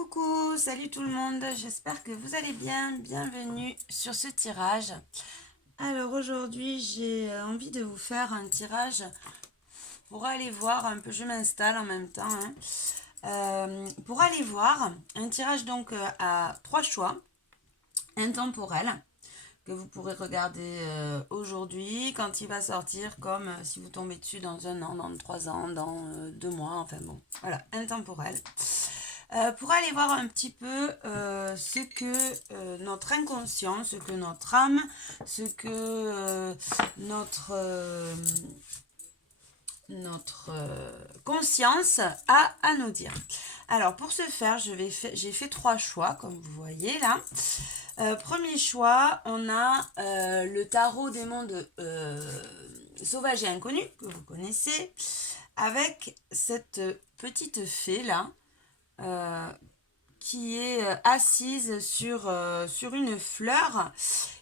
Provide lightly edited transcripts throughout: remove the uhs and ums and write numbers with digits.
Coucou, salut tout le monde, j'espère que vous allez bien, bienvenue sur ce tirage. Alors aujourd'hui j'ai envie de vous faire un tirage pour aller voir un peu, je m'installe en même temps, pour aller voir un tirage donc à 3 choix, intemporel, que vous pourrez regarder aujourd'hui quand il va sortir, comme si vous tombez dessus dans 1 an, dans 3 ans, dans 2 mois, enfin bon, voilà, intemporel. Pour aller voir un petit peu ce que notre inconscient, ce que notre âme, ce que notre conscience a à nous dire. Alors pour ce faire, j'ai fait 3 choix, comme vous voyez là. Premier choix, on a le tarot des mondes sauvages et inconnus, que vous connaissez, avec cette petite fée là, qui est assise sur une fleur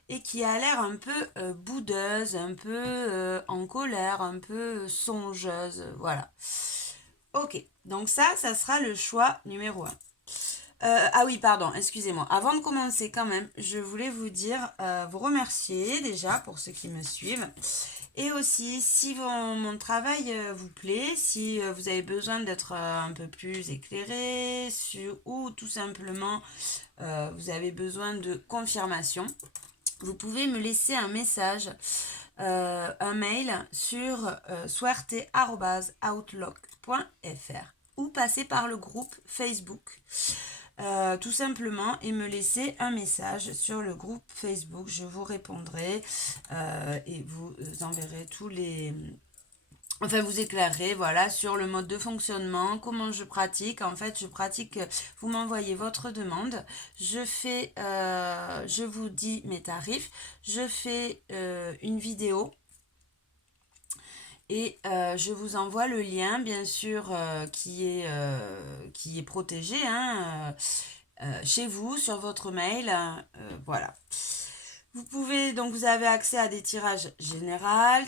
et qui a l'air un peu boudeuse, un peu en colère, un peu songeuse, voilà. Ok, donc ça sera le choix numéro 1. Ah oui, pardon, excusez-moi. Avant de commencer quand même, je voulais vous dire, vous remercier déjà pour ceux qui me suivent. Et aussi, si mon travail vous plaît, si vous avez besoin d'être un peu plus éclairé, ou tout simplement vous avez besoin de confirmation, vous pouvez me laisser un message, un mail sur swerte@outlook.fr ou passer par le groupe Facebook. Tout simplement, et me laisser un message sur le groupe Facebook. Je vous répondrai et vous enverrez tous les... Enfin, vous éclairerez, voilà, sur le mode de fonctionnement, comment je pratique. En fait, vous m'envoyez votre demande, je vous dis mes tarifs, je fais une vidéo et je vous envoie le lien, bien sûr, qui est protégé, hein, chez vous, sur votre mail, voilà. Vous avez accès à des tirages généraux,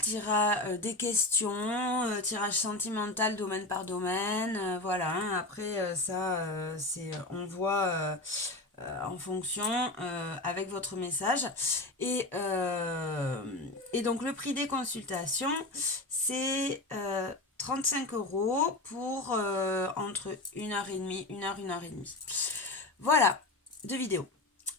des questions, tirage sentimental domaine par domaine, voilà. Hein. Après, on voit en fonction avec votre message. Et donc le prix des consultations, c'est 35 € pour entre 1h30, 1h30. Voilà, 2 vidéos.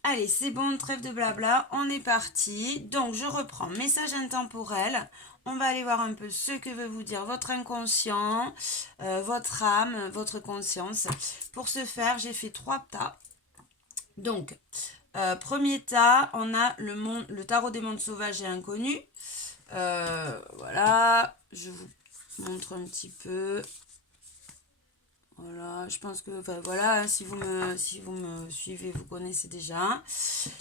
Allez, c'est bon, trêve de blabla, on est parti. Donc, je reprends, message intemporel. On va aller voir un peu ce que veut vous dire votre inconscient, votre âme, votre conscience. Pour ce faire, j'ai fait 3 tas. Donc, premier tas, on a le tarot des mondes sauvages et inconnus. Voilà, je vous montre un petit peu. Voilà, je pense que, enfin voilà, si vous me suivez, vous connaissez déjà.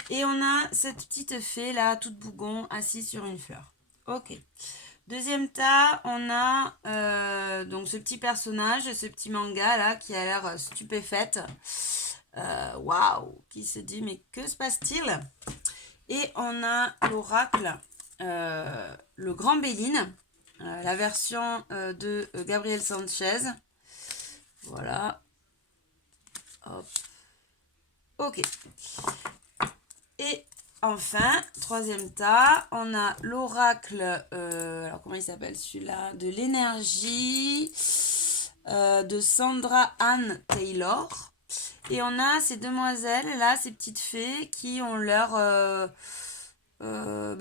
Et on a cette petite fée là, toute bougon, assise sur une fleur. Ok. Deuxième tas, on a donc ce petit personnage, ce petit manga là, qui a l'air stupéfaite. Waouh, qui se dit, mais que se passe-t-il? Et on a l'oracle, le grand Béline, la version de Gabriel Sanchez. Voilà. Hop. Ok. Et enfin, troisième tas, on a l'oracle, alors comment il s'appelle celui-là? De l'énergie de Sandra Anne Taylor. Et on a ces demoiselles là, ces petites fées qui ont leur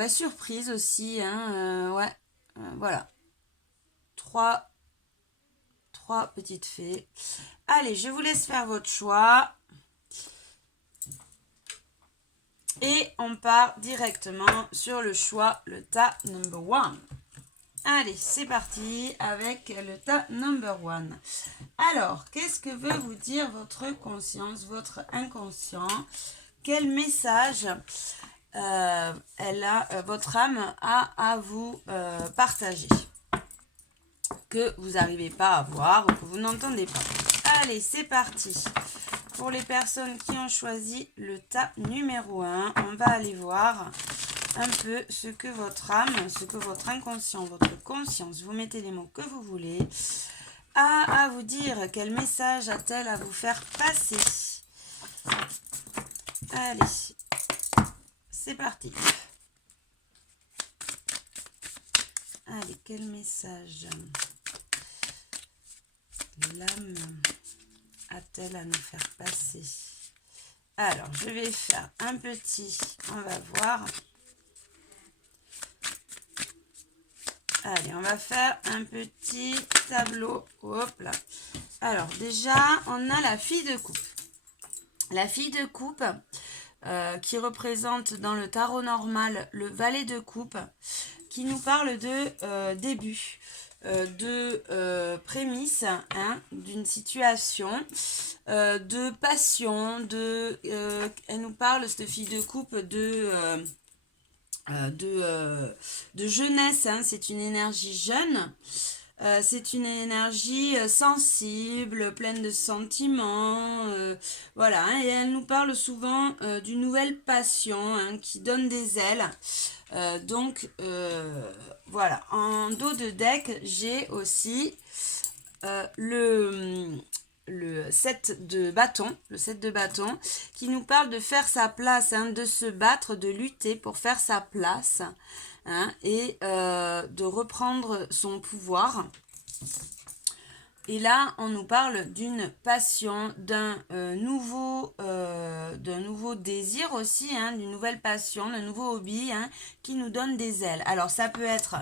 surprise aussi. Hein, ouais, voilà. Trois petites fées. Allez, je vous laisse faire votre choix. Et on part directement sur le choix, le tas number 1. Allez, c'est parti avec le tas number 1. Alors, qu'est-ce que veut vous dire votre conscience, votre inconscient? Quel message votre âme a à vous partager? Que vous n'arrivez pas à voir ou que vous n'entendez pas. Allez, c'est parti. Pour les personnes qui ont choisi le tas numéro 1, on va aller voir un peu ce que votre âme, ce que votre inconscient, votre conscience, vous mettez les mots que vous voulez, a à vous dire? Quel message a-t-elle à vous faire passer? Allez, c'est parti. Allez, quel message l'âme a-t-elle à nous faire passer? Alors, je vais faire un petit, on va voir. Allez, on va faire un petit tableau. Hop là. Alors, déjà, on a la fille de coupe. La fille de coupe qui représente dans le tarot normal le valet de coupe, qui nous parle de début, de prémisse, hein, d'une situation, de passion, elle nous parle, cette fille de coupe, de jeunesse, hein. C'est une énergie jeune, c'est une énergie sensible, pleine de sentiments, voilà, hein, et elle nous parle souvent d'une nouvelle passion, hein, qui donne des ailes. Donc voilà, en dos de deck, j'ai aussi le 7 de bâton, qui nous parle de faire sa place, hein, de se battre, de lutter pour faire sa place, hein, et de reprendre son pouvoir. Et là, on nous parle d'une passion, d'un nouveau désir aussi, hein, d'une nouvelle passion, d'un nouveau hobby, hein, qui nous donne des ailes. Alors, ça peut être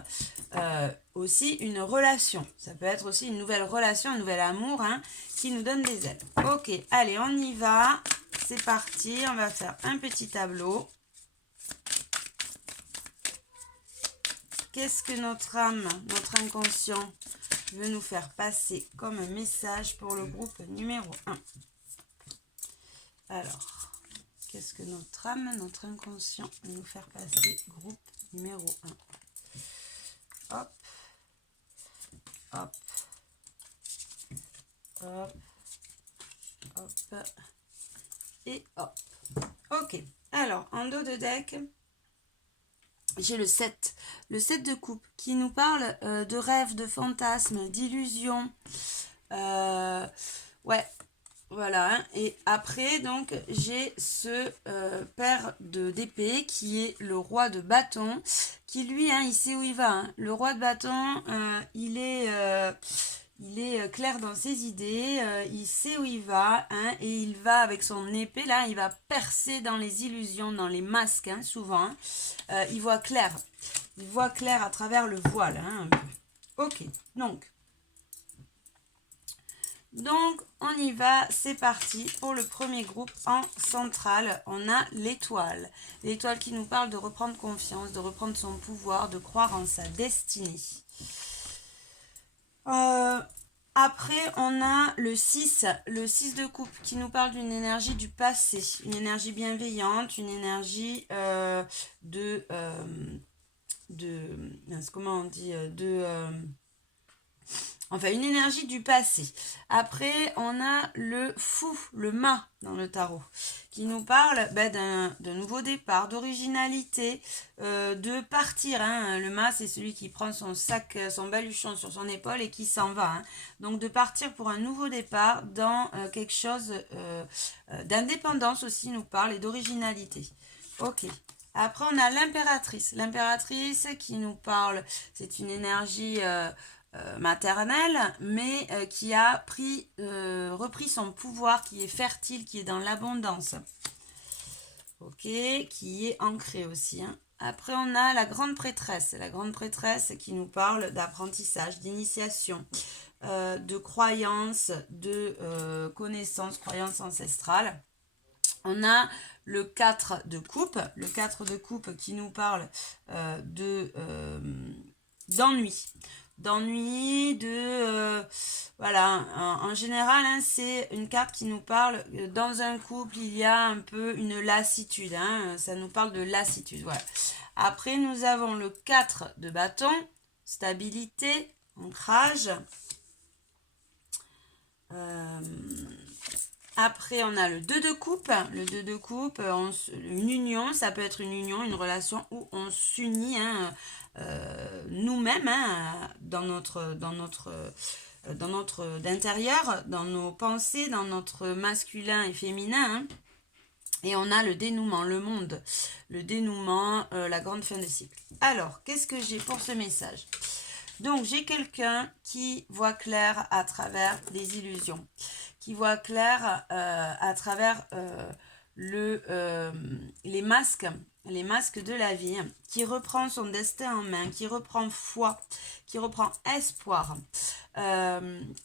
aussi une relation. Ça peut être aussi une nouvelle relation, un nouvel amour, hein, qui nous donne des ailes. Ok, allez, on y va. C'est parti. On va faire un petit tableau. Qu'est-ce que notre âme, notre inconscient veut nous faire passer comme message pour le groupe numéro 1? Alors, qu'est-ce que notre âme, notre inconscient veut nous faire passer, groupe numéro 1? Hop, hop, hop, hop, et hop. Ok, alors, en dos de deck, j'ai le 7 de coupe, qui nous parle de rêves, de fantasmes, d'illusions. Ouais, voilà, hein. Et après, donc, j'ai ce paire d'épée qui est le roi de bâton, qui lui, hein, il sait où il va, hein. Le roi de bâton, il est clair dans ses idées, il sait où il va, hein, et il va avec son épée, là, il va percer dans les illusions, dans les masques, hein, souvent, hein. Il voit clair à travers le voile, hein, un peu. Ok, donc on y va, c'est parti pour le premier groupe. En centrale, on a l'étoile. L'étoile qui nous parle de reprendre confiance, de reprendre son pouvoir, de croire en sa destinée. Après, on a le 6 de coupe, qui nous parle d'une énergie du passé, une énergie bienveillante, une énergie comment on dit, enfin, une énergie du passé. Après, on a le fou, le mât dans le tarot, qui nous parle d'un nouveau départ, d'originalité, de partir, hein. Le mât, c'est celui qui prend son sac, son baluchon sur son épaule et qui s'en va, hein. Donc, de partir pour un nouveau départ dans quelque chose d'indépendance aussi, nous parle, et d'originalité. Ok. Après, on a l'impératrice. L'impératrice qui nous parle, c'est une énergie maternelle, mais qui a repris son pouvoir, qui est fertile, qui est dans l'abondance. Ok, qui est ancrée aussi, hein. Après, on a la grande prêtresse. La grande prêtresse qui nous parle d'apprentissage, d'initiation, de croyances, de connaissances, croyances ancestrales. On a le 4 de coupe. Le 4 de coupe qui nous parle d'ennui. Voilà, en général, hein, c'est une carte qui nous parle, dans un couple, il y a un peu une lassitude, hein, ça nous parle de lassitude, voilà. Après, nous avons le 4 de bâton, stabilité, ancrage. Après, on a le 2 de coupe. Le 2 de coupe, une union, ça peut être une union, une relation où on s'unit, hein, nous-mêmes, hein, dans notre d'intérieur, dans nos pensées, dans notre masculin et féminin. Hein. Et on a le dénouement, le monde, le dénouement, la grande fin de cycle. Alors, qu'est-ce que j'ai pour ce message? Donc, j'ai quelqu'un qui voit clair à travers les illusions, qui voit clair à travers les masques de la vie, qui reprend son destin en main, qui reprend foi, qui reprend espoir,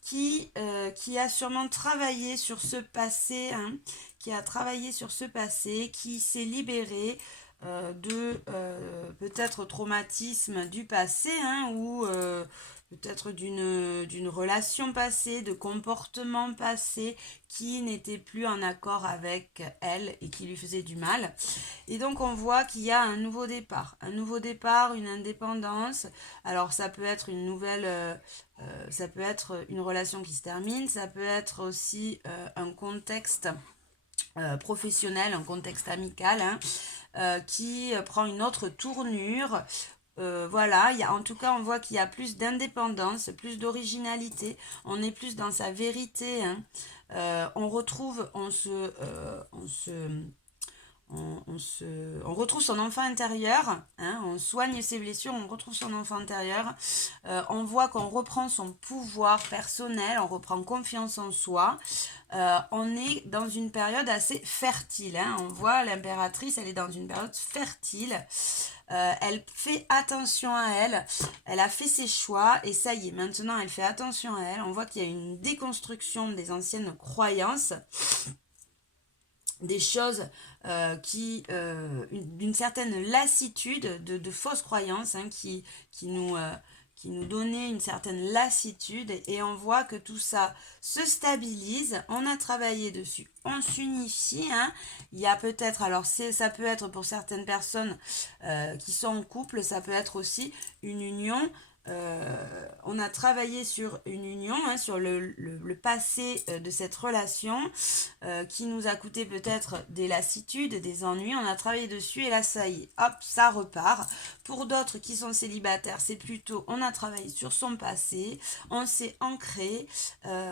qui a sûrement travaillé sur ce passé, hein, qui a travaillé sur ce passé, qui s'est libéré de peut-être traumatisme du passé, hein, ou peut-être d'une relation passée, de comportement passé qui n'était plus en accord avec elle et qui lui faisait du mal. Et donc on voit qu'il y a un nouveau départ, une indépendance. Alors ça peut être une nouvelle, ça peut être une relation qui se termine, ça peut être aussi un contexte professionnel, un contexte amical, hein, qui prend une autre tournure. Voilà, en tout cas on voit qu'il y a plus d'indépendance, plus d'originalité, on est plus dans sa vérité, hein. On retrouve, on retrouve son enfant intérieur, hein, on soigne ses blessures, on retrouve son enfant intérieur, on voit qu'on reprend son pouvoir personnel, on reprend confiance en soi, on est dans une période assez fertile, hein, on voit l'impératrice, elle est dans une période fertile, elle fait attention à elle, elle a fait ses choix et ça y est, maintenant elle fait attention à elle, on voit qu'il y a une déconstruction des anciennes croyances, des choses d'une certaine lassitude, de fausses croyances, hein, qui nous donnait une certaine lassitude, et on voit que tout ça se stabilise, on a travaillé dessus, on s'unifie, hein. Il y a peut-être, alors ça peut être pour certaines personnes qui sont en couple, ça peut être aussi une union. On a travaillé sur une union, hein, sur le passé de cette relation qui nous a coûté peut-être des lassitudes, des ennuis. On a travaillé dessus et là, ça y est, hop, ça repart. Pour d'autres qui sont célibataires, c'est plutôt on a travaillé sur son passé, on s'est ancré,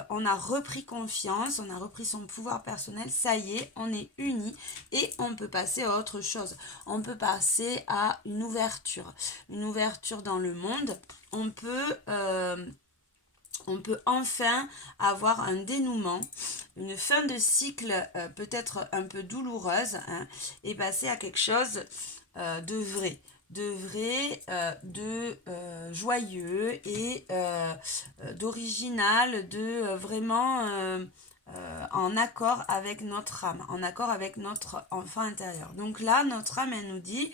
on a repris confiance, on a repris son pouvoir personnel, ça y est, on est unis et on peut passer à autre chose. On peut passer à une ouverture dans le monde. On peut enfin avoir un dénouement, une fin de cycle peut-être un peu douloureuse, hein, et passer à quelque chose de vrai, de joyeux et d'original, de vraiment en accord avec notre âme, en accord avec notre enfant intérieur. Donc là, notre âme, elle nous dit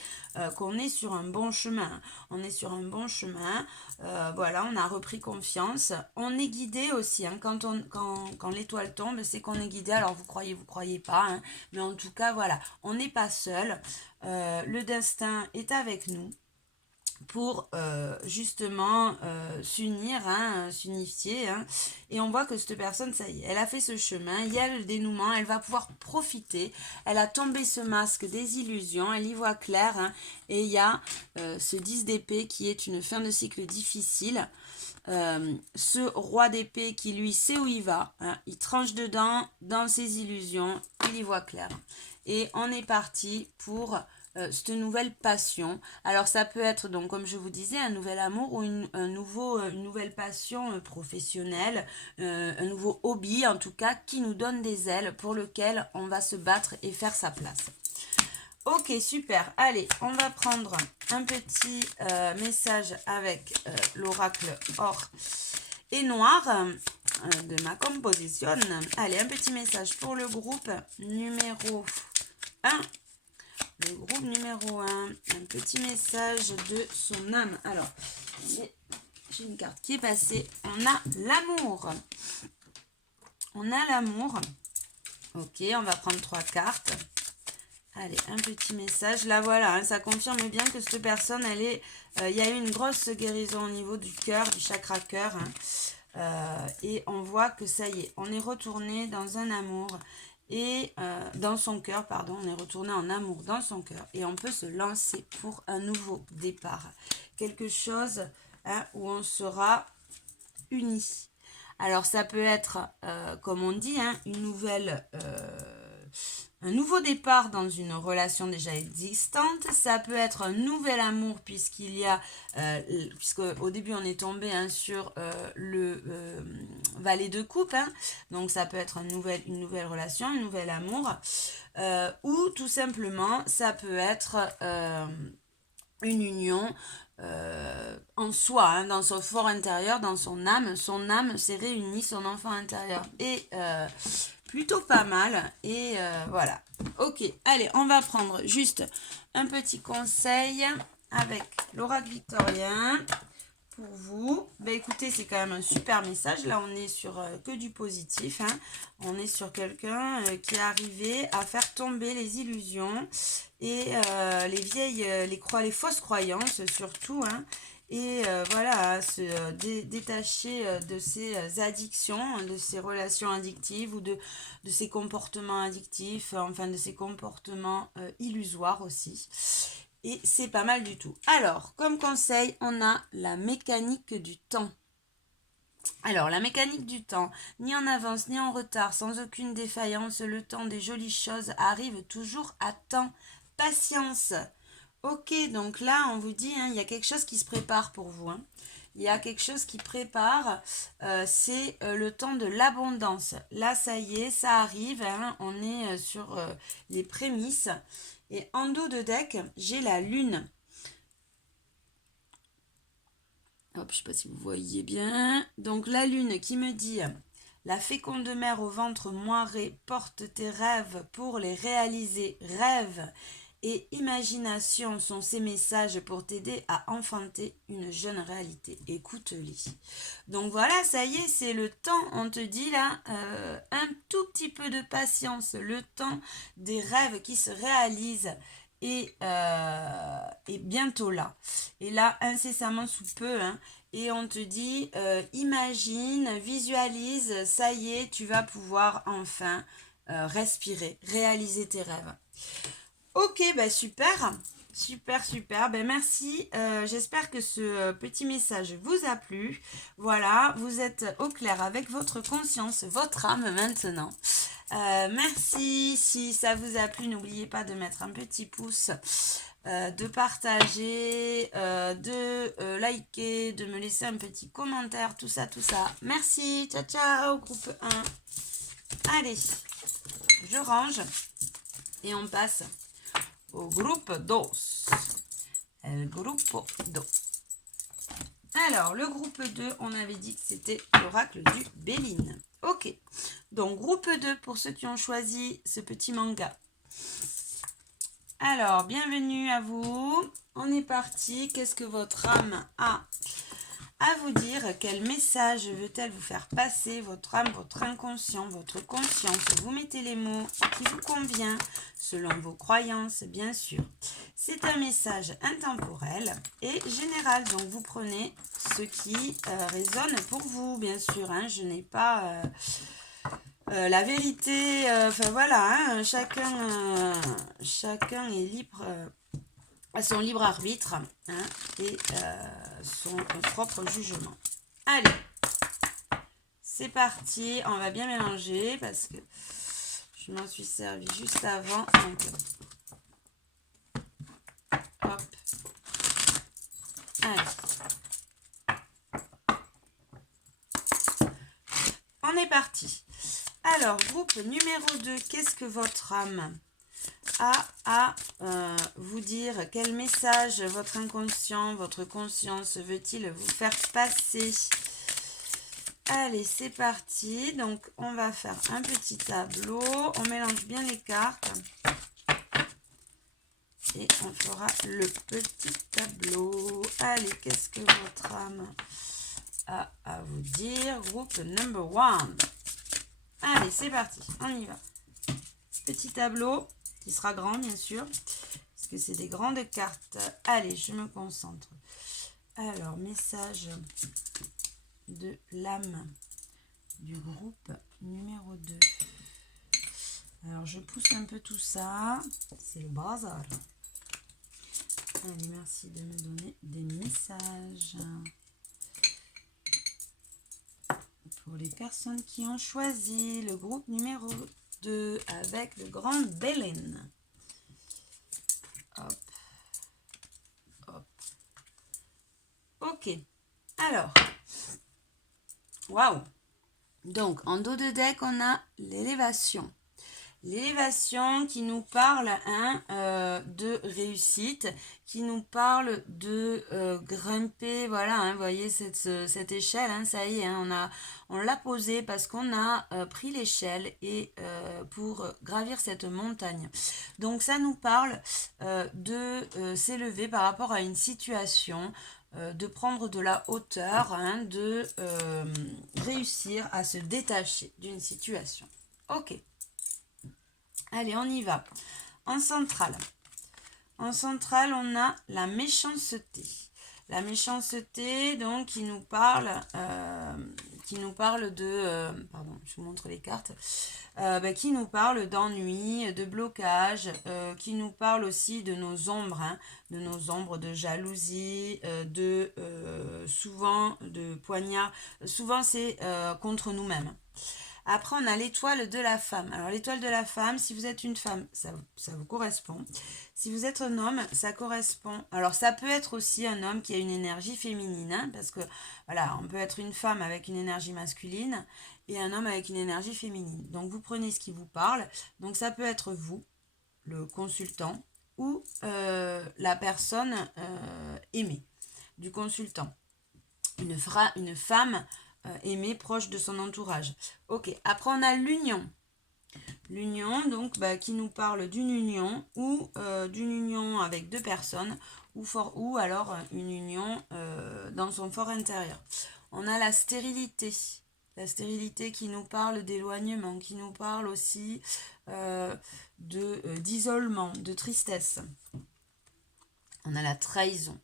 qu'on est sur un bon chemin. On est sur un bon chemin. Voilà, on a repris confiance. On est guidé aussi. Hein, quand l'étoile tombe, c'est qu'on est guidé. Alors vous croyez pas. Hein, mais en tout cas, voilà, on n'est pas seul. Le destin est avec nous pour justement s'unir, hein, s'unifier, hein. Et on voit que cette personne, ça y est, elle a fait ce chemin, il y a le dénouement, elle va pouvoir profiter, elle a tombé ce masque des illusions, elle y voit clair, hein, et il y a ce 10 d'épée qui est une fin de cycle difficile, ce roi d'épée qui lui sait où il va, hein, il tranche dedans, dans ses illusions, il y voit clair. Et on est parti pour cette nouvelle passion. Alors ça peut être donc, comme je vous disais, un nouvel amour ou une nouvelle passion professionnelle, un nouveau hobby en tout cas qui nous donne des ailes pour lequel on va se battre et faire sa place. Ok, super. Allez, on va prendre un petit message avec l'oracle or et noir de ma composition. Allez, un petit message pour le groupe numéro 1. Le groupe numéro 1, un petit message de son âme. Alors, j'ai une carte qui est passée. On a l'amour. On a l'amour. Ok, on va prendre 3 cartes. Allez, un petit message. Là, voilà, hein, ça confirme bien que cette personne, il y a eu une grosse guérison au niveau du cœur, du chakra cœur. Hein. Et on voit que ça y est, on est retourné dans un amour. Et dans son cœur, pardon, on est retourné en amour dans son cœur et on peut se lancer pour un nouveau départ. Quelque chose, hein, où on sera unis. Alors ça peut être, comme on dit, hein, un nouveau départ dans une relation déjà existante. Ça peut être un nouvel amour puisqu'il y a, puisque au début on est tombé hein, sur le valet de coupe. Hein. Donc ça peut être une nouvelle relation, un nouvel amour. Ou tout simplement ça peut être une union en soi, hein, dans son fort intérieur, dans son âme s'est réunie, son enfant intérieur est plutôt pas mal. Et voilà. Ok, allez, on va prendre juste un petit conseil avec l'oracle victorien pour vous. Ben écoutez, c'est quand même un super message. Là, on est sur que du positif. Hein. On est sur quelqu'un qui est arrivé à faire tomber les illusions et les fausses croyances surtout. Hein. Et voilà, se détacher de ces addictions, de ces relations addictives ou de ces comportements addictifs, enfin de ces comportements illusoires aussi. Et c'est pas mal du tout. Alors, comme conseil, on a la mécanique du temps. Alors, la mécanique du temps, ni en avance ni en retard, sans aucune défaillance, le temps des jolies choses arrive toujours à temps. Patience. Ok, donc là, on vous dit, hein, il y a quelque chose qui se prépare pour vous. Hein. Il y a quelque chose qui prépare, c'est le temps de l'abondance. Là, ça y est, ça arrive, hein, on est sur les prémices. Et en dos de deck, j'ai la lune. Hop, je ne sais pas si vous voyez bien. Donc la lune qui me dit la féconde mère au ventre moiré porte tes rêves pour les réaliser. Rêve et imagination sont ces messages pour t'aider à enfanter une jeune réalité. Écoute-les. Donc voilà, ça y est, c'est le temps, on te dit là, un tout petit peu de patience, le temps des rêves qui se réalisent est bientôt là. Et là, incessamment sous peu, hein, et on te dit, imagine, visualise, ça y est, tu vas pouvoir enfin respirer, réaliser tes rêves. Ok, bah super, super, ben merci, j'espère que ce petit message vous a plu. Voilà, vous êtes au clair avec votre conscience, votre âme maintenant. Merci, si ça vous a plu, n'oubliez pas de mettre un petit pouce, de partager, de liker, de me laisser un petit commentaire, tout ça. Merci, ciao, ciao, groupe 1. Allez, je range et on passe au groupe 2. El grupo 2. Alors, le groupe 2, on avait dit que c'était l'oracle du Béline. Ok, donc groupe 2 pour ceux qui ont choisi ce petit manga. Alors, bienvenue à vous. On est parti. Qu'est-ce que votre âme a à vous dire? Quel message veut-elle vous faire passer? Votre âme, votre inconscient, votre conscience. Vous mettez les mots qui vous convient selon vos croyances, bien sûr. C'est un message intemporel et général. Donc, vous prenez ce qui résonne pour vous, bien sûr. Hein. Je n'ai pas... la vérité, enfin voilà, hein, chacun est libre à son libre arbitre hein, et son propre jugement. Allez, c'est parti, on va bien mélanger parce que je m'en suis servi juste avant. Donc, hop, allez. On est parti. Alors, groupe numéro 2, qu'est-ce que votre âme a à vous dire? Quel message votre inconscient, votre conscience veut-il vous faire passer? Allez, c'est parti. Donc, on va faire un petit tableau. On mélange bien les cartes. Et on fera le petit tableau. Allez, qu'est-ce que votre âme a à vous dire? Groupe number 1. Allez, c'est parti, on y va. Petit tableau qui sera grand, bien sûr, parce que c'est des grandes cartes. Allez, je me concentre. Alors, message de l'âme du groupe numéro 2. Alors, je pousse un peu tout ça. C'est le bazar. Allez, merci de me donner des messages pour les personnes qui ont choisi le groupe numéro 2 avec le grand Belen. Hop. Hop. Ok. Alors. Waouh. Donc, en dos de deck, on a l'élévation. L'élévation qui nous parle de réussite, qui nous parle de grimper, voilà, vous voyez cette échelle, ça y est, on l'a posée parce qu'on a pris l'échelle et pour gravir cette montagne. Donc ça nous parle de s'élever par rapport à une situation, de prendre de la hauteur, de réussir à se détacher d'une situation. Ok. Allez, on y va. En centrale, on a la méchanceté. La méchanceté, donc, qui nous parle de... pardon, je vous montre les cartes. Qui nous parle d'ennui, de blocage, qui nous parle aussi de nos ombres, de jalousie, souvent de poignards. Souvent, c'est contre nous-mêmes. Après, on a l'étoile de la femme. Alors, l'étoile de la femme, si vous êtes une femme, ça vous correspond. Si vous êtes un homme, ça correspond. Alors, ça peut être aussi un homme qui a une énergie féminine, parce que, voilà, on peut être une femme avec une énergie masculine et un homme avec une énergie féminine. Donc, vous prenez ce qui vous parle. Donc, ça peut être vous, le consultant, ou la personne aimée du consultant. Une femme aimée, proche de son entourage. Ok, après on a l'union. L'union, donc, qui nous parle d'une union ou d'une union avec deux personnes ou alors une union dans son fort intérieur. On a la stérilité. La stérilité qui nous parle d'éloignement, qui nous parle aussi d'isolement, de tristesse. On a la trahison.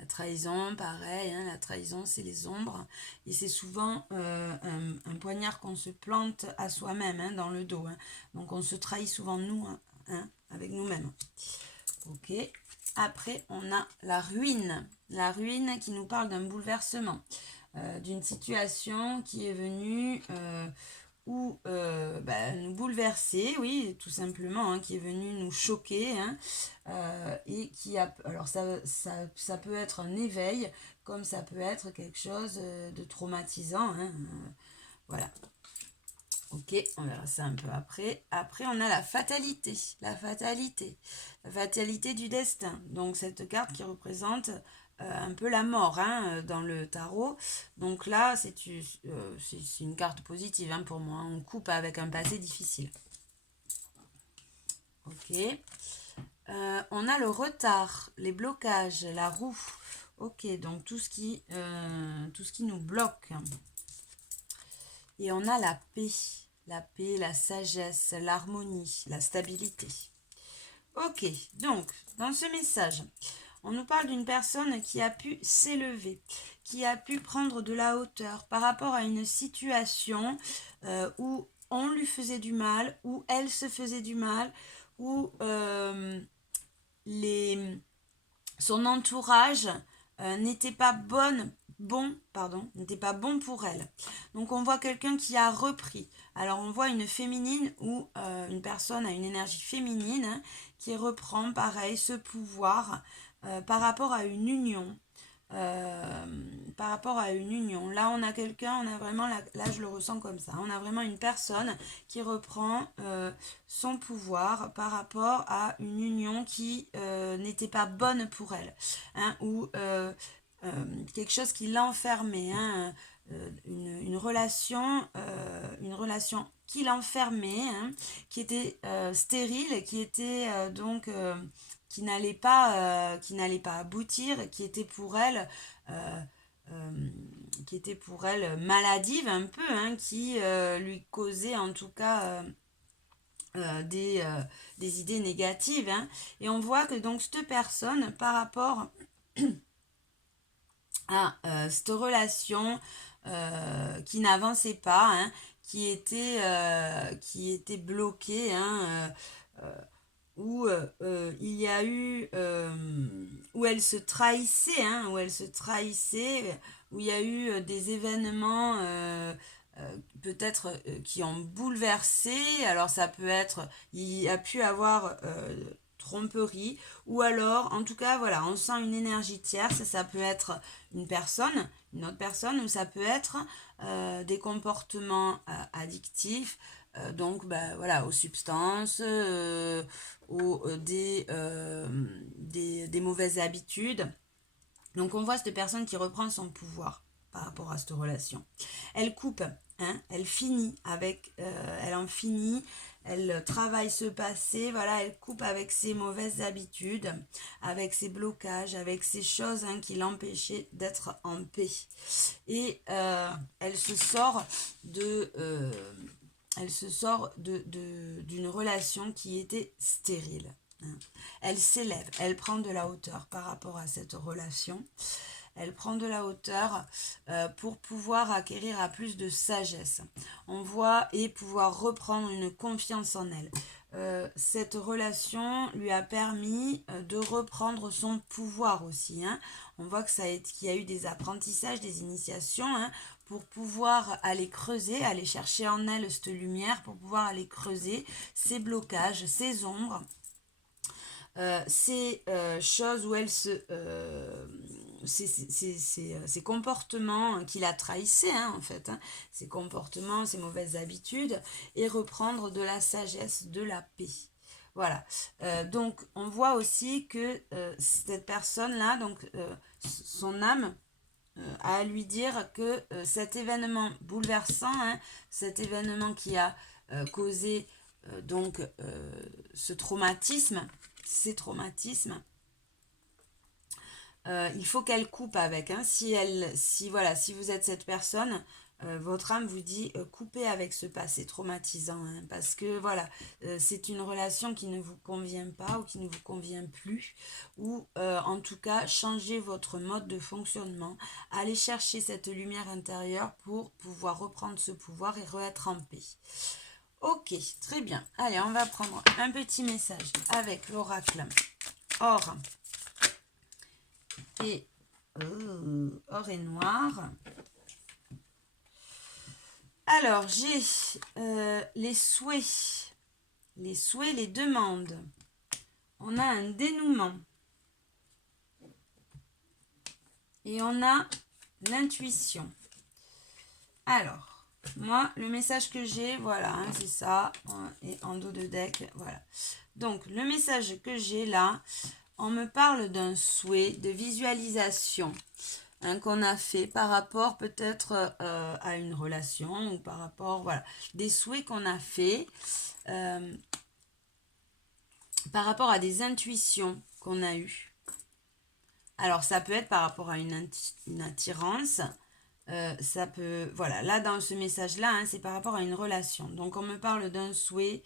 La trahison, pareil, la trahison, c'est les ombres. Et c'est souvent un poignard qu'on se plante à soi-même, dans le dos. Donc, on se trahit souvent, nous, avec nous-mêmes. Ok. Après, on a la ruine. La ruine qui nous parle d'un bouleversement, d'une situation qui est venue... nous bouleverser, oui, tout simplement, qui est venu nous choquer, et qui a... Alors ça peut être un éveil, comme ça peut être quelque chose de traumatisant, voilà. Ok, on verra ça un peu après. Après, on a la fatalité. La fatalité. La fatalité du destin. Donc, cette carte qui représente un peu la mort dans le tarot. Donc là, c'est une carte positive pour moi. On coupe avec un passé difficile. Ok. On a le retard, les blocages, la roue. Ok, donc tout ce qui nous bloque. Et on a la paix. La paix, la sagesse, l'harmonie, la stabilité. Ok, donc, dans ce message, on nous parle d'une personne qui a pu s'élever, qui a pu prendre de la hauteur par rapport à une situation où on lui faisait du mal, où elle se faisait du mal, où son entourage n'était pas bon pour elle. Donc on voit quelqu'un qui a repris. Alors on voit une féminine ou une personne à une énergie féminine qui reprend pareil ce pouvoir par rapport à une union. Là on a quelqu'un, on a vraiment, là je le ressens comme ça, on a vraiment une personne qui reprend son pouvoir par rapport à une union qui n'était pas bonne pour elle, ou quelque chose qui l'enfermait, une relation qui l'enfermait, qui était stérile, qui était qui n'allait pas aboutir, qui était pour elle maladive un peu, qui lui causait en tout cas des idées négatives, et on voit que donc cette personne par rapport à cette relation qui n'avançait pas, qui était bloquée, où il y a eu où elle se trahissait, où il y a eu des événements peut-être qui ont bouleversé. Alors ça peut être, il y a pu avoir tromperie, ou alors en tout cas voilà, on sent une énergie tierce. Ça peut être une personne, une autre personne, ou ça peut être des comportements addictifs, donc bah, voilà, aux substances, des mauvaises habitudes. Donc on voit cette personne qui reprend son pouvoir par rapport à cette relation. Elle coupe, hein, elle finit avec, elle en finit, elle travaille ce passé, voilà, elle coupe avec ses mauvaises habitudes, avec ses blocages, avec ces choses hein, qui l'empêchaient d'être en paix. Et elle se sort d'une relation qui était stérile. Elle s'élève, elle prend de la hauteur par rapport à cette relation. Elle prend de la hauteur pour pouvoir acquérir à plus de sagesse. On voit et pouvoir reprendre une confiance en elle. Cette relation lui a permis de reprendre son pouvoir aussi. Hein. On voit qu'il y a eu des apprentissages, des initiations hein, pour pouvoir aller creuser, aller chercher en elle cette lumière, pour pouvoir aller creuser ses blocages, ses ombres. Ces choses où elle ces comportements qui la trahissaient hein, en fait, hein, ces comportements, ces mauvaises habitudes, et reprendre de la sagesse, de la paix. Voilà. Donc on voit aussi que cette personne-là, donc son âme a à lui dire que cet événement bouleversant, hein, cet événement qui a causé donc ce traumatisme, ces traumatismes, il faut qu'elle coupe avec. Hein. Si vous êtes cette personne, votre âme vous dit coupez avec ce passé traumatisant. Hein, parce que voilà, c'est une relation qui ne vous convient pas ou qui ne vous convient plus. Ou en tout cas, changez votre mode de fonctionnement. Allez chercher cette lumière intérieure pour pouvoir reprendre ce pouvoir et re-être en paix. Ok, très bien. Allez, on va prendre un petit message avec l'oracle or et or et noir. Alors, j'ai les souhaits, les demandes. On a un dénouement. Et on a l'intuition. Alors, moi, le message que j'ai, voilà, hein, c'est ça. Et en dos de deck, voilà. Donc, le message que j'ai là, on me parle d'un souhait de visualisation hein, qu'on a fait par rapport peut-être à une relation ou par rapport, voilà, des souhaits qu'on a fait par rapport à des intuitions qu'on a eues. Alors, ça peut être par rapport à une attirance. Ça peut, voilà, là dans ce message-là, hein, c'est par rapport à une relation. Donc, on me parle d'un souhait,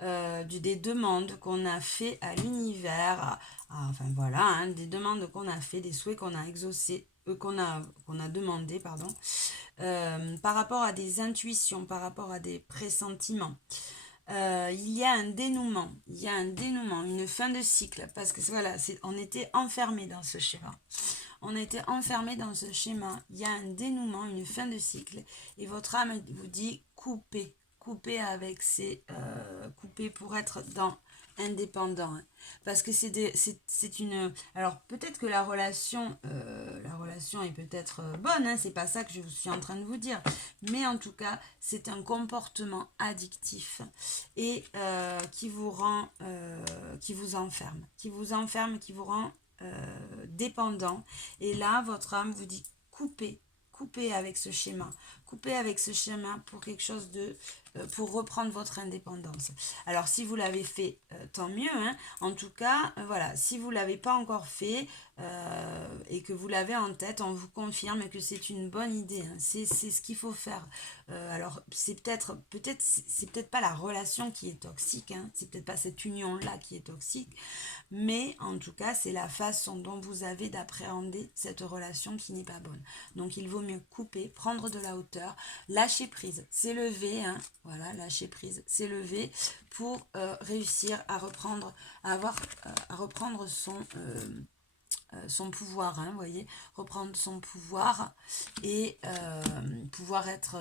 des demandes qu'on a fait à l'univers, enfin voilà, hein, des demandes qu'on a fait, des souhaits qu'on a exaucés, qu'on a demandé, pardon, par rapport à des intuitions, par rapport à des pressentiments. Il y a un dénouement, une fin de cycle, parce que voilà, on était enfermé dans ce schéma. On était enfermé dans ce schéma. Il y a un dénouement, une fin de cycle, et votre âme vous dit couper avec couper pour être dans indépendant, hein. Parce que c'est une, alors peut-être que la relation est peut-être bonne, hein, c'est pas ça que je suis en train de vous dire, mais en tout cas c'est un comportement addictif et qui vous rend qui vous enferme, qui vous rend dépendant. Et là votre âme vous dit coupez avec ce schéma, pour quelque chose de pour reprendre votre indépendance. Alors si vous l'avez fait, tant mieux, hein. En tout cas, voilà, si vous ne l'avez pas encore fait et que vous l'avez en tête, on vous confirme que c'est une bonne idée, hein. C'est ce qu'il faut faire. Alors c'est peut-être pas la relation qui est toxique, hein. C'est peut-être pas cette union-là qui est toxique, mais en tout cas c'est la façon dont vous avez d'appréhender cette relation qui n'est pas bonne. Donc il vaut mieux couper, prendre de la hauteur, lâcher prise, s'élever, hein. Voilà, lâcher prise, s'élever pour réussir à reprendre, à reprendre son pouvoir, hein, vous voyez, reprendre son pouvoir et pouvoir être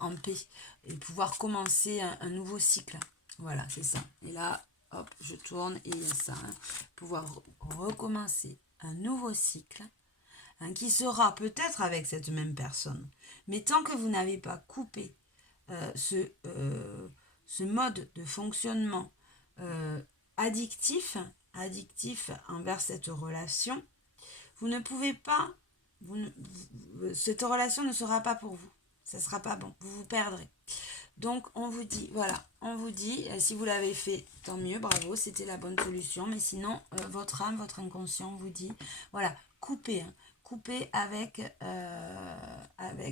en paix et pouvoir commencer un nouveau cycle. Voilà, c'est ça. Et là, hop, je tourne et il y a ça. Hein, pouvoir recommencer un nouveau cycle hein, qui sera peut-être avec cette même personne. Mais tant que vous n'avez pas coupé ce mode de fonctionnement addictif envers cette relation, vous ne pouvez pas, cette relation ne sera pas pour vous. Ça ne sera pas bon, vous vous perdrez. Donc on vous dit, voilà, on vous dit, si vous l'avez fait, tant mieux, bravo, c'était la bonne solution. Mais sinon, votre âme, votre inconscient vous dit, voilà, coupez, hein, coupez avec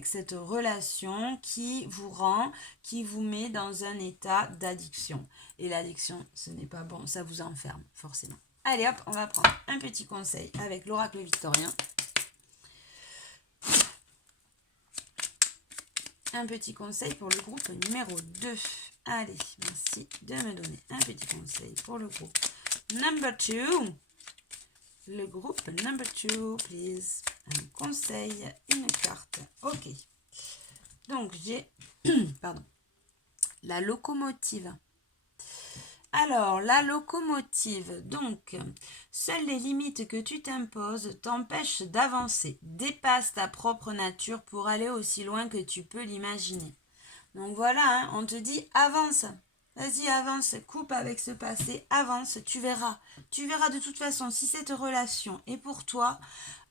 cette relation qui vous rend, qui vous met dans un état d'addiction. Et l'addiction, ce n'est pas bon, ça vous enferme, forcément. Allez hop, on va prendre un petit conseil avec l'oracle victorien. Un petit conseil pour le groupe numéro 2. Allez, merci de me donner un petit conseil pour le groupe number 2. Le groupe number 2, please. Un conseil, une carte. Ok. Donc, j'ai pardon, la locomotive. Alors, la locomotive, donc, seules les limites que tu t'imposes t'empêchent d'avancer. Dépasse ta propre nature pour aller aussi loin que tu peux l'imaginer. Donc voilà, hein, on te dit avance. Vas-y, avance, coupe avec ce passé, avance, tu verras. Tu verras de toute façon, si cette relation est pour toi,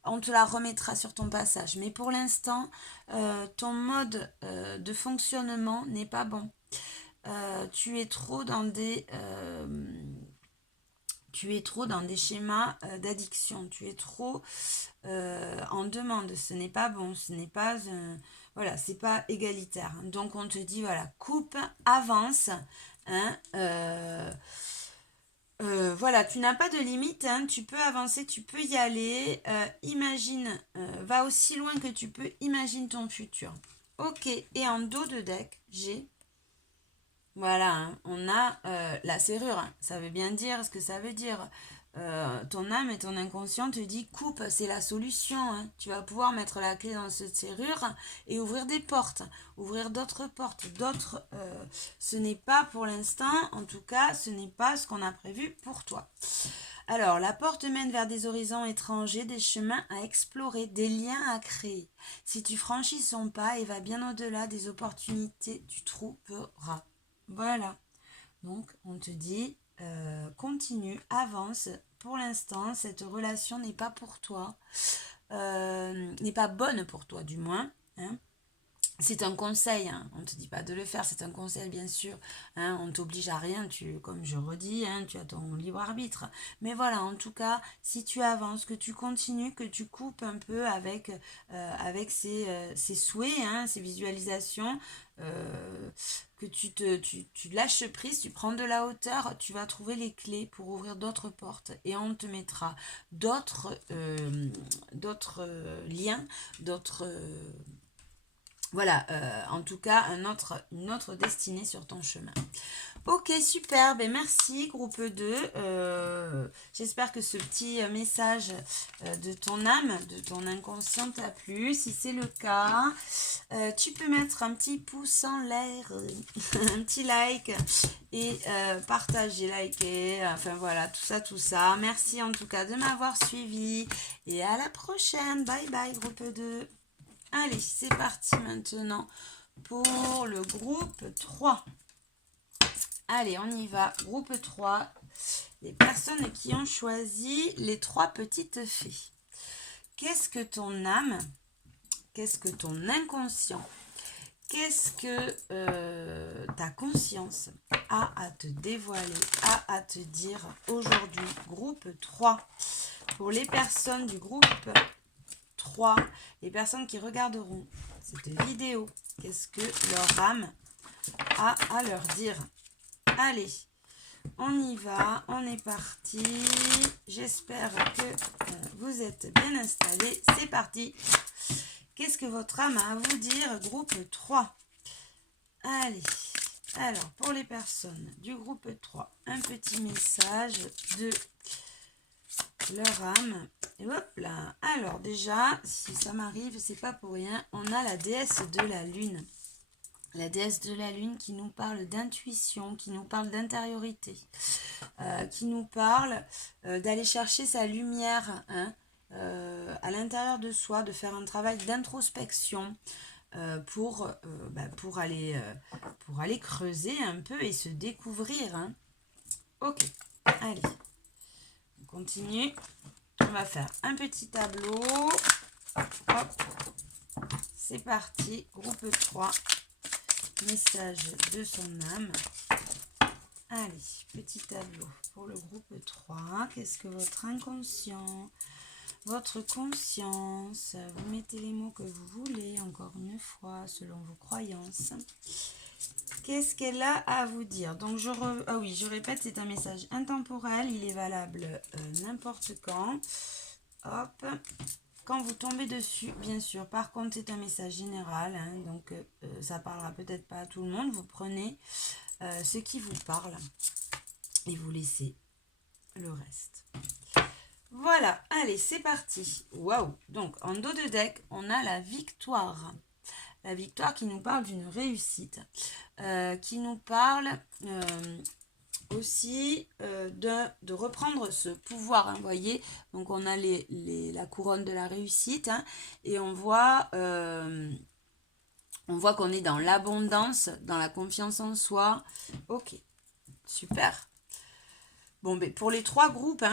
on te la remettra sur ton passage. Mais pour l'instant, ton mode de fonctionnement n'est pas bon. Tu es trop dans des schémas d'addiction, tu es trop en demande, ce n'est pas bon, ce n'est pas voilà, c'est pas égalitaire. Donc on te dit voilà, coupe, avance, hein, voilà, tu n'as pas de limite, hein, tu peux avancer, tu peux y aller, imagine, va aussi loin que tu peux, imagine ton futur. Ok, et en dos de deck, j'ai voilà, hein, on a la serrure, hein, ça veut bien dire ce que ça veut dire. Ton âme et ton inconscient te dit coupe, c'est la solution. Hein. Tu vas pouvoir mettre la clé dans cette serrure et ouvrir des portes, ouvrir d'autres portes, d'autres. Ce n'est pas pour l'instant, en tout cas, ce n'est pas ce qu'on a prévu pour toi. Alors, la porte mène vers des horizons étrangers, des chemins à explorer, des liens à créer. Si tu franchis son pas et vas bien au-delà des opportunités, tu trouveras. Voilà, donc on te dit continue, avance. Pour l'instant, cette relation n'est pas pour toi, n'est pas bonne pour toi du moins. Hein. C'est un conseil, hein. On ne te dit pas de le faire, c'est un conseil bien sûr, hein. On ne t'oblige à rien, comme je redis, hein, tu as ton libre arbitre. Mais voilà, en tout cas, si tu avances, que tu continues, que tu coupes un peu avec ces souhaits, hein, ces visualisations, que tu lâches prise, tu prends de la hauteur, tu vas trouver les clés pour ouvrir d'autres portes et on te mettra d'autres liens, d'autres... voilà, en tout cas, une autre destinée sur ton chemin. Ok, super, ben merci groupe 2. J'espère que ce petit message de ton âme, de ton inconscient t'a plu. Si c'est le cas, tu peux mettre un petit pouce en l'air, un petit like et partager, liker, enfin voilà, tout ça. Merci en tout cas de m'avoir suivi et à la prochaine. Bye bye groupe 2. Allez, c'est parti maintenant pour le groupe 3. Allez, on y va. Groupe 3. Les personnes qui ont choisi les 3 petites fées. Qu'est-ce que ton âme, qu'est-ce que ton inconscient, qu'est-ce que ta conscience a à te dévoiler, a à te dire aujourd'hui. Groupe 3. Pour les personnes du groupe 3, les personnes qui regarderont cette vidéo, qu'est-ce que leur âme a à leur dire. Allez, on y va, on est parti. J'espère que vous êtes bien installés. C'est parti. Qu'est-ce que votre âme a à vous dire, groupe 3? Allez, alors pour les personnes du groupe 3, un petit message de leur âme. Et hop là. Alors déjà, si ça m'arrive, c'est pas pour rien. On a la déesse de la lune. La déesse de la lune qui nous parle d'intuition, qui nous parle d'intériorité, qui nous parle d'aller chercher sa lumière hein, à l'intérieur de soi, de faire un travail d'introspection pour aller creuser un peu et se découvrir. Hein. Ok, allez, on continue. On va faire un petit tableau. Hop, c'est parti. Groupe 3. Message de son âme. Allez, petit tableau pour le groupe 3. Qu'est-ce que votre inconscient, votre conscience, vous mettez les mots que vous voulez, encore une fois, selon vos croyances. Qu'est-ce qu'elle a à vous dire? Donc, je répète, c'est un message intemporel. Il est valable n'importe quand. Hop. Quand vous tombez dessus, bien sûr. Par contre, c'est un message général. Hein, donc, ça parlera peut-être pas à tout le monde. Vous prenez ce qui vous parle et vous laissez le reste. Voilà. Allez, c'est parti. Waouh. Donc, en dos de deck, on a la victoire. La victoire qui nous parle d'une réussite. Qui nous parle aussi de reprendre ce pouvoir, hein, vous voyez, donc on a la couronne de la réussite hein, et on voit qu'on est dans l'abondance, dans la confiance en soi. Ok, super. Bon, ben, pour les trois groupes,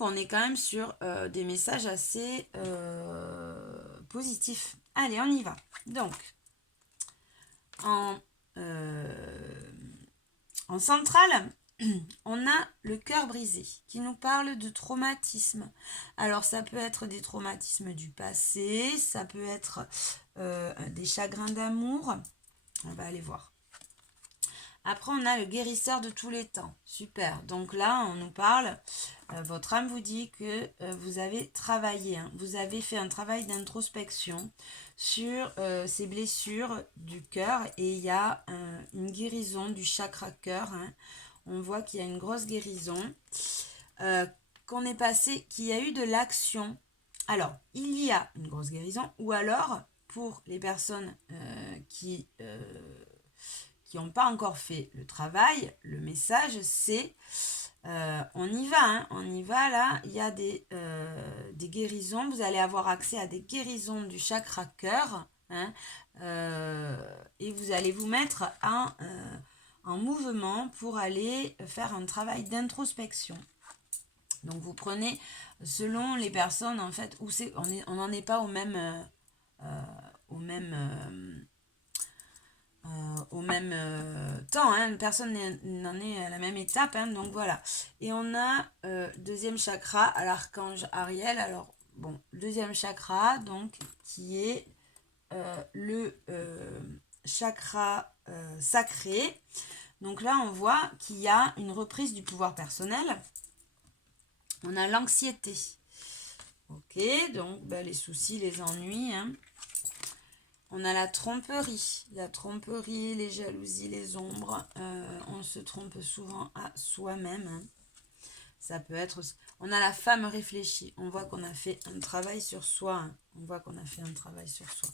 on est quand même sur des messages assez positifs. Allez, on y va. Donc, en centrale, on a le cœur brisé qui nous parle de traumatisme. Alors ça peut être des traumatismes du passé, ça peut être des chagrins d'amour. On va aller voir. Après on a le guérisseur de tous les temps. Super. Donc là on nous parle, votre âme vous dit que vous avez travaillé, hein, vous avez fait un travail d'introspection sur ces blessures du cœur et il y a une guérison du chakra cœur. Hein. On voit qu'il y a une grosse guérison, qu'on est passé, qu'il y a eu de l'action. Alors, il y a une grosse guérison, ou alors, pour les personnes qui n'ont pas encore fait le travail, le message, c'est on y va, hein, on y va là, il y a des guérisons, vous allez avoir accès à des guérisons du chakra cœur, hein, et vous allez vous mettre en mouvement pour aller faire un travail d'introspection. Donc vous prenez selon les personnes en fait où c'est, on n'en est pas au même temps, hein. Personne n'en est à la même étape, hein. Donc voilà. Et on a deuxième chakra à l'archange Ariel. Alors bon, deuxième chakra donc qui est le chakra sacré. Donc là, on voit qu'il y a une reprise du pouvoir personnel. On a l'anxiété. Ok, donc ben, les soucis, les ennuis. Hein. On a la tromperie, les jalousies, les ombres. On se trompe souvent à soi-même. Hein. Ça peut être... On a la femme réfléchie. On voit qu'on a fait un travail sur soi. Hein. On voit qu'on a fait un travail sur soi.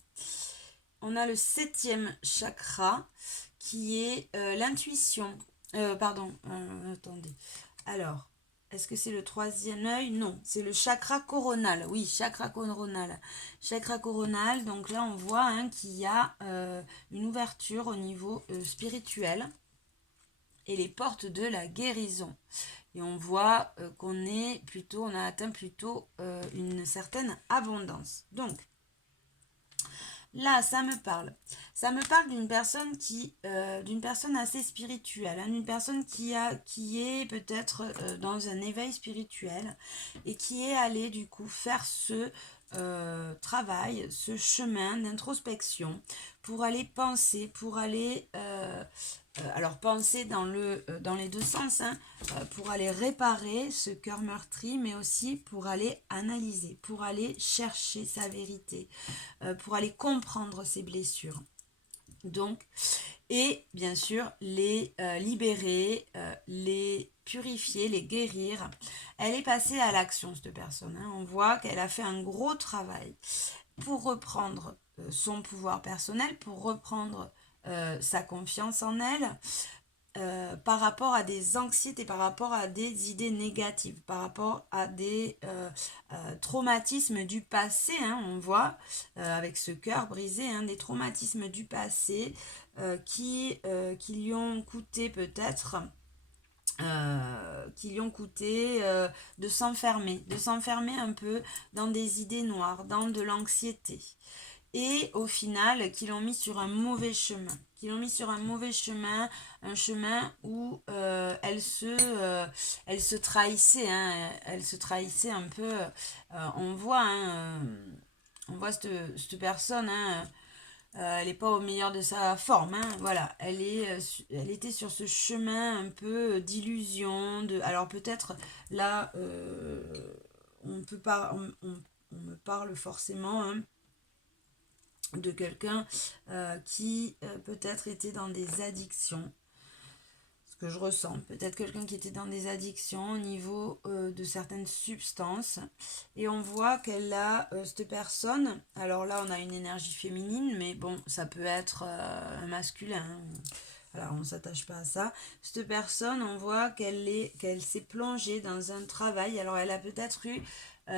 On a le 7e chakra qui est l'intuition. Attendez. Alors, est-ce que c'est le 3e œil? Non, c'est le chakra coronal. Oui, chakra coronal. Chakra coronal, donc là on voit hein, qu'il y a une ouverture au niveau spirituel et les portes de la guérison. Et on voit on a atteint plutôt une certaine abondance. Donc, là, ça me parle. Ça me parle d'une personne d'une personne assez spirituelle, hein, d'une personne qui est peut-être dans un éveil spirituel et qui est allée du coup faire ce travail, ce chemin d'introspection pour aller penser, pour aller alors penser dans les deux sens, hein, pour aller réparer ce cœur meurtri, mais aussi pour aller analyser, pour aller chercher sa vérité, pour aller comprendre ses blessures. Donc, et bien sûr, les libérer, les purifier, les guérir. Elle est passée à l'action, cette personne. Hein. On voit qu'elle a fait un gros travail pour reprendre son pouvoir personnel, pour reprendre sa confiance en elle, par rapport à des anxiétés, par rapport à des idées négatives, par rapport à des traumatismes du passé, hein, on voit, avec ce cœur brisé, hein, des traumatismes du passé qui lui ont coûté peut-être de s'enfermer un peu dans des idées noires, dans de l'anxiété. Et au final, qui l'ont mis sur un mauvais chemin. Un chemin où elle se trahissait, hein, elle se trahissait un peu. On voit, hein, on voit cette personne, hein, elle n'est pas au meilleur de sa forme, hein, voilà. Elle était sur ce chemin un peu d'illusion, alors peut-être là, on peut pas, on me parle forcément, hein, de quelqu'un qui peut-être était dans des addictions. Ce que je ressens, peut-être quelqu'un qui était dans des addictions au niveau de certaines substances. Et on voit qu'elle a, cette personne, alors là on a une énergie féminine, mais bon, ça peut être un masculin. Alors on ne s'attache pas à ça. Cette personne, on voit qu'elle s'est plongée dans un travail. Alors elle a peut-être eu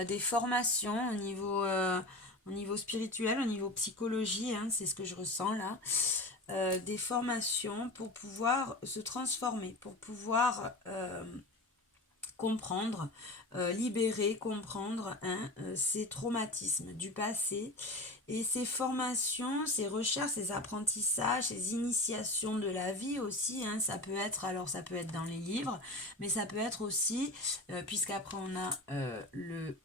des formations au niveau spirituel, au niveau psychologie, hein, c'est ce que je ressens là. Des formations pour pouvoir se transformer, pour pouvoir comprendre, libérer, comprendre, hein, ces traumatismes du passé et ces formations, ces recherches, ces apprentissages, ces initiations de la vie aussi, hein, ça peut être, alors ça peut être dans les livres, mais ça peut être aussi, puisqu'après on a le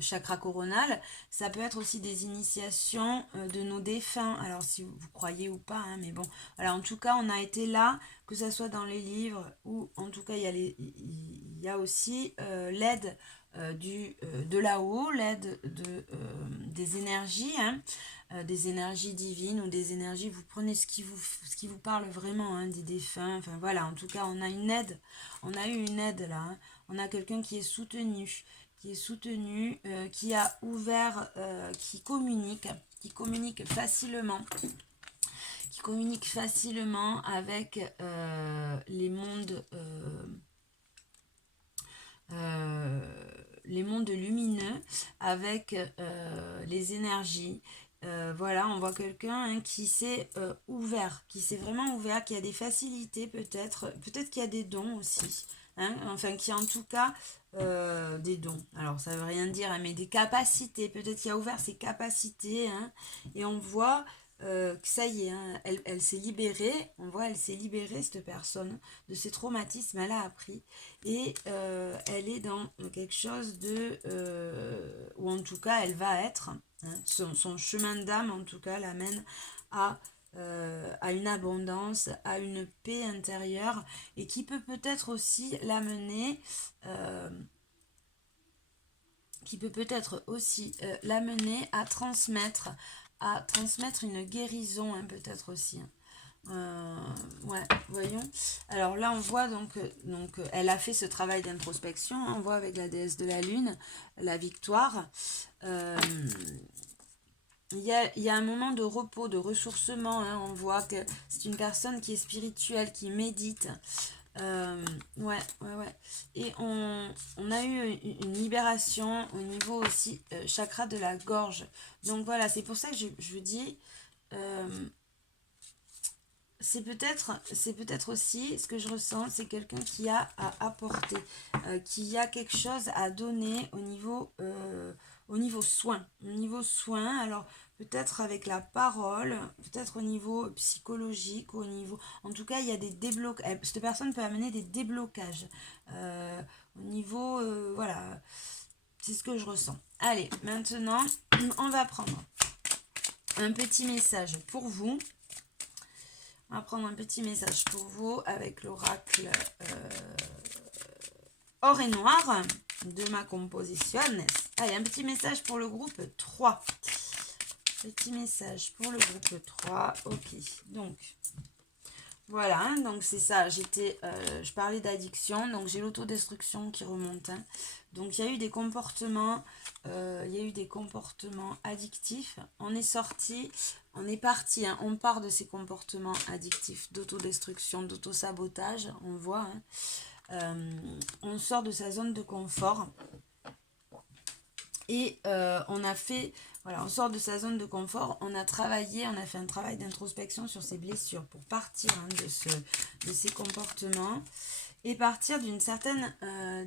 chakra coronal, ça peut être aussi des initiations de nos défunts, alors si vous croyez ou pas, hein, mais bon, voilà, en tout cas on a été là, que ça soit dans les livres ou en tout cas il y a aussi l'aide de là-haut, l'aide des énergies, hein, des énergies divines ou des énergies, vous prenez ce qui vous parle vraiment, hein, des défunts, enfin voilà, en tout cas on a une aide, on a eu une aide là, hein. On a quelqu'un qui est soutenu, qui a ouvert, qui communique facilement, avec les mondes lumineux, avec les énergies. Voilà, on voit quelqu'un, hein, qui s'est ouvert, qui s'est vraiment ouvert, qui a des facilités peut-être qu'il y a des dons aussi, hein, enfin qui a en tout cas des dons. Alors ça veut rien dire, hein, mais des capacités, peut-être qu'il a ouvert ses capacités, hein, et on voit que ça y est, hein, elle s'est libérée, elle s'est libérée, cette personne, de ses traumatismes, elle a appris, et elle est dans quelque chose ou en tout cas elle va être, hein, son chemin d'âme en tout cas l'amène à une abondance, à une paix intérieure, et qui peut peut-être aussi l'amener à transmettre une guérison, hein, peut-être aussi, hein. Ouais, voyons. Alors là, on voit donc, elle a fait ce travail d'introspection, hein, on voit avec la déesse de la lune, la victoire. Il y a un moment de repos, de ressourcement, hein, on voit que c'est une personne qui est spirituelle, qui médite. Ouais. Et on a eu une libération au niveau aussi chakra de la gorge. Donc voilà, c'est pour ça que je vous dis... c'est peut-être aussi ce que je ressens, c'est quelqu'un qui a à apporter, qui a quelque chose à donner au niveau soin, alors peut-être avec la parole, peut-être au niveau psychologique, en tout cas il y a des déblocages, cette personne peut amener des déblocages au niveau, voilà, c'est ce que je ressens. Allez, maintenant on va prendre un petit message pour vous. On va prendre un petit message pour vous avec l'oracle or et noir de ma composition. Allez, un petit message pour le groupe 3. Petit message pour le groupe 3. Ok, donc voilà, hein, donc c'est ça. Je parlais d'addiction, donc j'ai l'autodestruction qui remonte. Hein. Donc il y a eu des comportements, addictifs. On est sorti, on est parti, hein, on part de ces comportements addictifs, d'autodestruction, d'autosabotage, on voit. Hein. On sort de sa zone de confort. Et on sort de sa zone de confort, on a fait un travail d'introspection sur ses blessures pour partir hein, de ces comportements et partir d'une certaine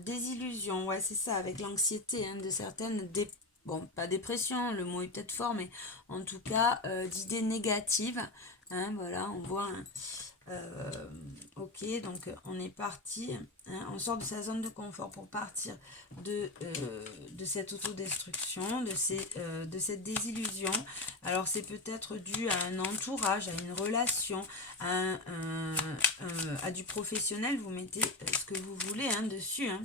désillusion. Ouais, c'est ça, avec l'anxiété, hein, de certaines, pas dépression, le mot est peut-être fort, mais en tout cas, d'idées négatives. Hein, voilà, on voit... Hein, ok, donc on est parti, hein, on sort de sa zone de confort pour partir de cette autodestruction, de cette désillusion. Alors c'est peut-être dû à un entourage, à une relation, à du professionnel. Vous mettez ce que vous voulez hein, dessus. Hein.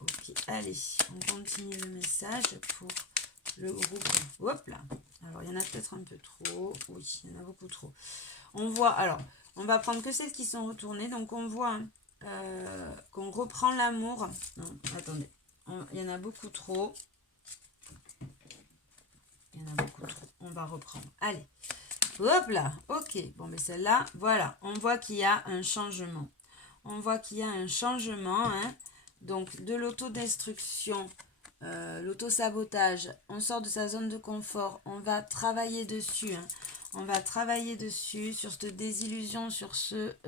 Ok, allez, on continue le message pour le groupe. Hop là. Alors il y en a peut-être un peu trop. Oui, il y en a beaucoup trop. On voit, alors, on va prendre que celles qui sont retournées. Donc, on voit qu'on reprend l'amour. Non, attendez. Il y en a beaucoup trop. Il y en a beaucoup trop. On va reprendre. Allez. Hop là. Ok. Bon, mais celle-là, voilà. On voit qu'il y a un changement. On voit qu'il y a un changement. Hein. Donc, de l'autodestruction, l'autosabotage. On sort de sa zone de confort. On va travailler dessus. Hein. On va travailler dessus, sur cette désillusion, sur cette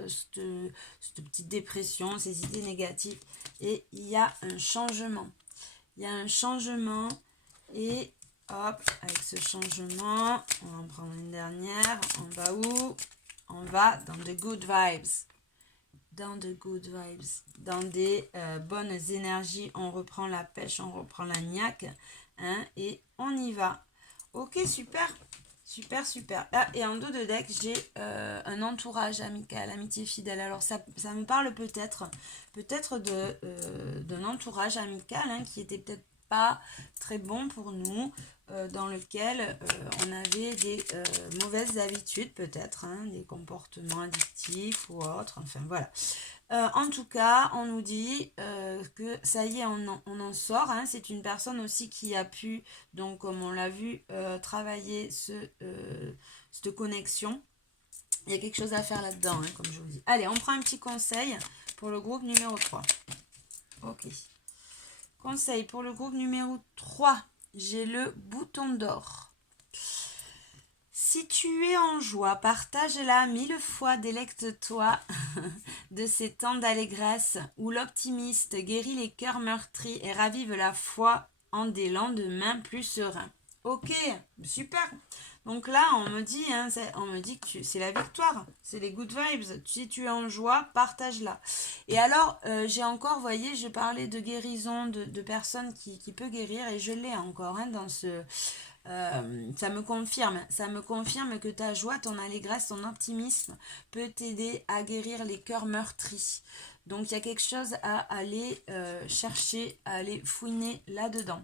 petite dépression, ces idées négatives. Et il y a un changement. Il y a un changement. Et hop, avec ce changement, on va en prendre une dernière. On va où? On va dans the good vibes. Dans the good vibes. Dans des bonnes énergies. On reprend la pêche, on reprend la niaque. Hein, et on y va. Ok, super. Super, super. Ah, et en dos de deck, j'ai un entourage amical, amitié fidèle. Alors, ça me parle peut-être d'un entourage amical hein, qui était peut-être pas très bon pour nous, dans lequel on avait des mauvaises habitudes peut-être, hein, des comportements addictifs ou autres. Enfin, voilà. En tout cas, on nous dit que ça y est, on en sort. Hein. C'est une personne aussi qui a pu, donc comme on l'a vu, travailler cette connexion. Il y a quelque chose à faire là-dedans, hein, comme je vous dis. Allez, on prend un petit conseil pour le groupe numéro 3. Ok. Conseil pour le groupe numéro 3. J'ai le bouton d'or. Si tu es en joie, partage-la 1000 fois, délecte-toi de ces temps d'allégresse où l'optimiste guérit les cœurs meurtris et ravive la foi en des lendemains plus sereins. Ok, super. Donc là, on me dit que c'est la victoire, c'est les good vibes. Si tu es en joie, partage-la. Et alors, j'ai encore, voyez, je parlais de guérison, de personnes qui peut guérir, et je l'ai encore hein, dans ce... ça me confirme que ta joie, ton allégresse, ton optimisme peut t'aider à guérir les cœurs meurtris. Donc il y a quelque chose à aller chercher, à aller fouiner là-dedans.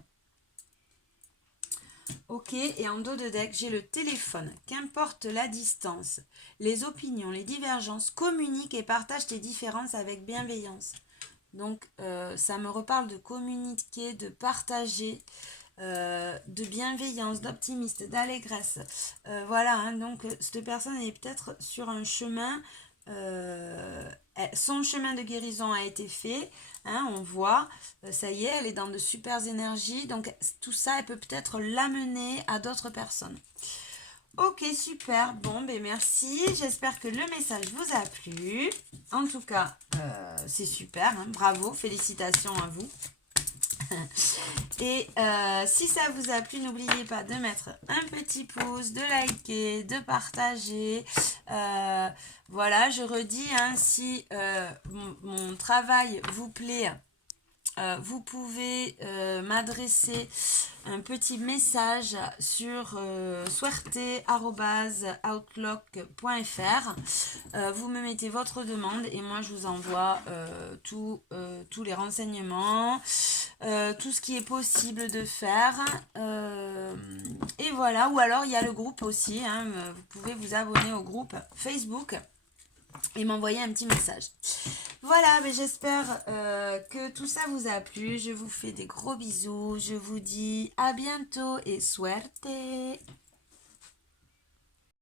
Ok, et en dos de deck, j'ai le téléphone. Qu'importe la distance, les opinions, les divergences, communique et partage tes différences avec bienveillance. Donc ça me reparle de communiquer, de partager, de bienveillance, d'optimisme, d'allégresse. Voilà, hein, donc cette personne est peut-être sur un chemin, son chemin de guérison a été fait, hein, on voit, ça y est, elle est dans de super énergies, donc tout ça, elle peut peut-être l'amener à d'autres personnes. Ok, super, bon, ben merci, j'espère que le message vous a plu. En tout cas, c'est super, hein, bravo, félicitations à vous. Et si ça vous a plu, n'oubliez pas de mettre un petit pouce, de liker, de partager. Voilà, je redis, hein, si mon travail vous plaît, vous pouvez m'adresser un petit message sur suerte@outlook.fr. Vous me mettez votre demande et moi je vous envoie tous les renseignements, tout ce qui est possible de faire. Et voilà, ou alors il y a le groupe aussi, hein, vous pouvez vous abonner au groupe Facebook et m'envoyer un petit message. Voilà, mais j'espère que tout ça vous a plu. Je vous fais des gros bisous. Je vous dis à bientôt et suerte!